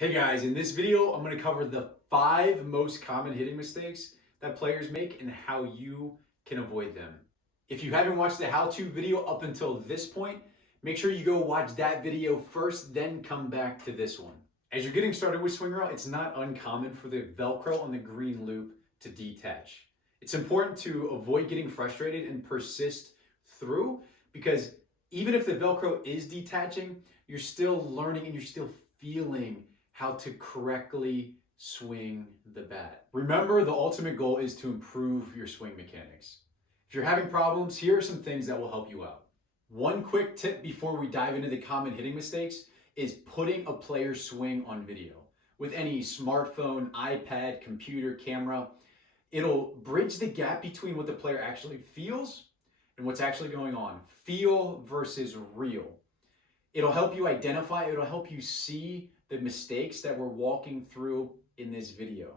Hey guys, in this video, I'm going to cover the 5 most common hitting mistakes that players make and how you can avoid them. If you haven't watched the how-to video up until this point, make sure you go watch that video first, then come back to this one. As you're getting started with Swingrail, it's not uncommon for the Velcro on the green loop to detach. It's important to avoid getting frustrated and persist through, because even if the Velcro is detaching, you're still learning and you're still feeling how to correctly swing the bat. Remember, the ultimate goal is to improve your swing mechanics. If you're having problems, here are some things that will help you out. One quick tip before we dive into the common hitting mistakes is putting a player's swing on video. With any smartphone, iPad, computer, camera, it'll bridge the gap between what the player actually feels and what's actually going on. Feel versus real. It'll help you identify, it'll help you see the mistakes that we're walking through in this video.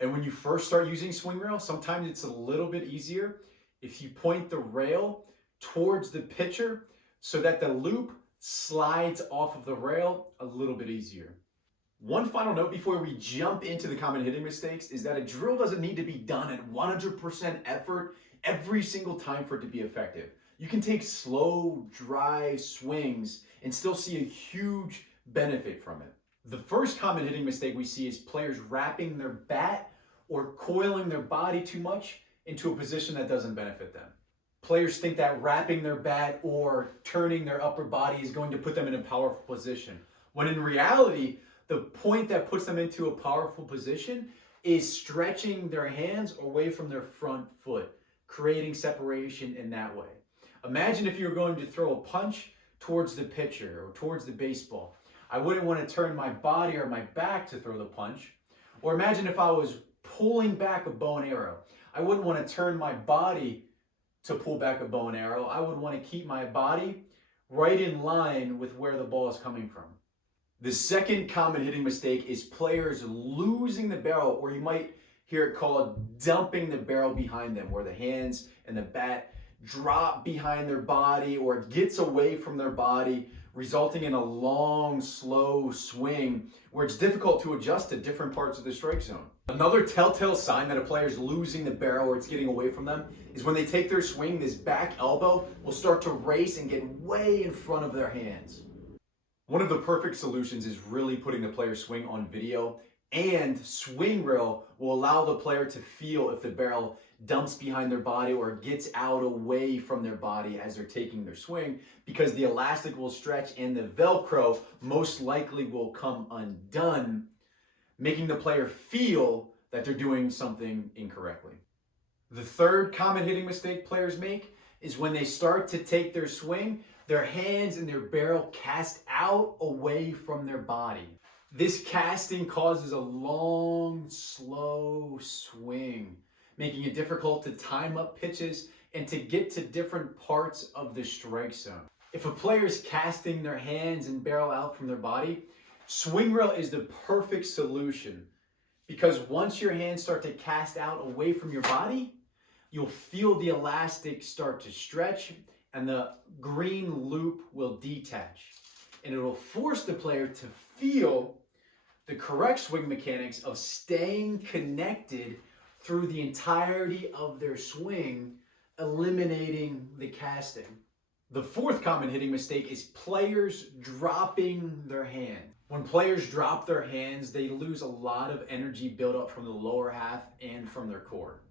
And when you first start using Swingrail, sometimes it's a little bit easier if you point the rail towards the pitcher so that the loop slides off of the rail a little bit easier. One final note before we jump into the common hitting mistakes is that a drill doesn't need to be done at 100% effort every single time for it to be effective. You can take slow, dry swings and still see a huge benefit from it. The first common hitting mistake we see is players wrapping their bat or coiling their body too much into a position that doesn't benefit them. Players think that wrapping their bat or turning their upper body is going to put them in a powerful position, when in reality, the point that puts them into a powerful position is stretching their hands away from their front foot, creating separation in that way. Imagine if you were going to throw a punch towards the pitcher or towards the baseball. I wouldn't want to turn my body or my back to throw the punch. Or imagine if I was pulling back a bow and arrow. I wouldn't want to turn my body to pull back a bow and arrow. I would want to keep my body right in line with where the ball is coming from. The second common hitting mistake is players losing the barrel, or you might hear it called dumping the barrel behind them, where the hands and the bat drop behind their body or it gets away from their body, resulting in a long, slow swing where it's difficult to adjust to different parts of the strike zone. Another telltale sign that a player is losing the barrel or it's getting away from them is when they take their swing, this back elbow will start to race and get way in front of their hands. One of the perfect solutions is really putting the player's swing on video, and Swingrail will allow the player to feel if the barrel dumps behind their body or gets out away from their body as they're taking their swing, because the elastic will stretch and the Velcro most likely will come undone, making the player feel that they're doing something incorrectly. The third common hitting mistake players make is when they start to take their swing, their hands and their barrel cast out away from their body. This casting causes a long, slow swing, making it difficult to time up pitches and to get to different parts of the strike zone. If a player is casting their hands and barrel out from their body, Swingrail is the perfect solution, because once your hands start to cast out away from your body, you'll feel the elastic start to stretch and the green loop will detach. And it will force the player to feel the correct swing mechanics of staying connected through the entirety of their swing, eliminating the casting. The fourth common hitting mistake is players dropping their hand. When players drop their hands, they lose a lot of energy buildup from the lower half and from their core.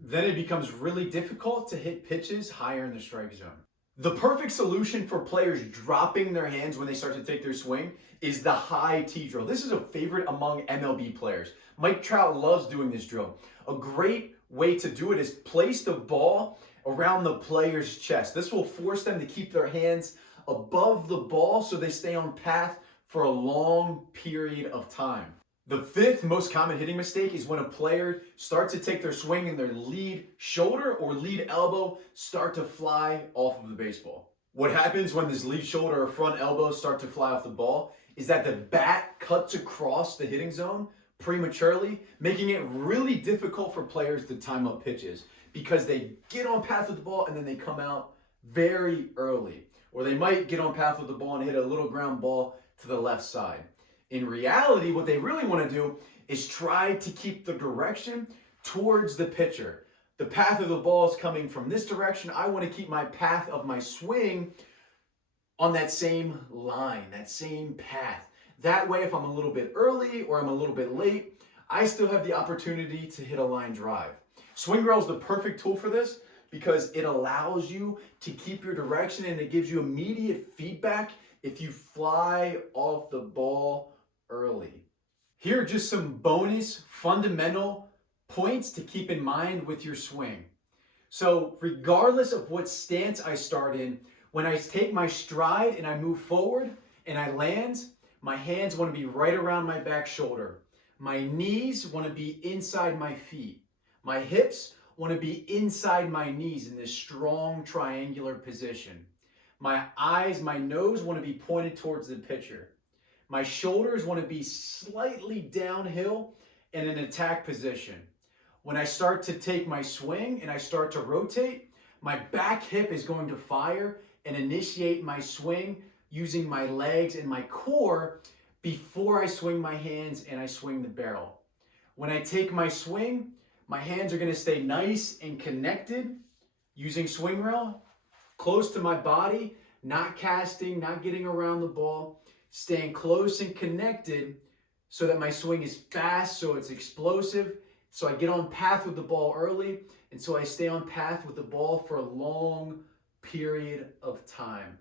Then it becomes really difficult to hit pitches higher in the strike zone. The perfect solution for players dropping their hands when they start to take their swing is the high T drill. This is a favorite among MLB players. Mike Trout loves doing this drill. A great way to do it is place the ball around the player's chest. This will force them to keep their hands above the ball so they stay on path for a long period of time. The fifth most common hitting mistake is when a player starts to take their swing and their lead shoulder or lead elbow start to fly off of the baseball. What happens when this lead shoulder or front elbow start to fly off the ball is that the bat cuts across the hitting zone prematurely, making it really difficult for players to time up pitches, because they get on path with the ball and then they come out very early. Or they might get on path with the ball and hit a little ground ball to the left side. In reality, what they really want to do is try to keep the direction towards the pitcher. The path of the ball is coming from this direction. I want to keep my path of my swing on that same line, that same path. That way, if I'm a little bit early or I'm a little bit late, I still have the opportunity to hit a line drive. Swingrail is the perfect tool for this because it allows you to keep your direction and it gives you immediate feedback if you fly off the ball early. Here are just some bonus fundamental points to keep in mind with your swing. So regardless of what stance I start in, when I take my stride and I move forward and I land, my hands want to be right around my back shoulder. My knees want to be inside my feet. My hips want to be inside my knees in this strong triangular position. My eyes, my nose want to be pointed towards the pitcher. My shoulders want to be slightly downhill in an attack position. When I start to take my swing and I start to rotate, my back hip is going to fire and initiate my swing using my legs and my core before I swing my hands and I swing the barrel. When I take my swing, my hands are going to stay nice and connected using Swingrail, close to my body, not casting, not getting around the ball, staying close and connected so that my swing is fast, so it's explosive, so I get on path with the ball early, and so I stay on path with the ball for a long period of time.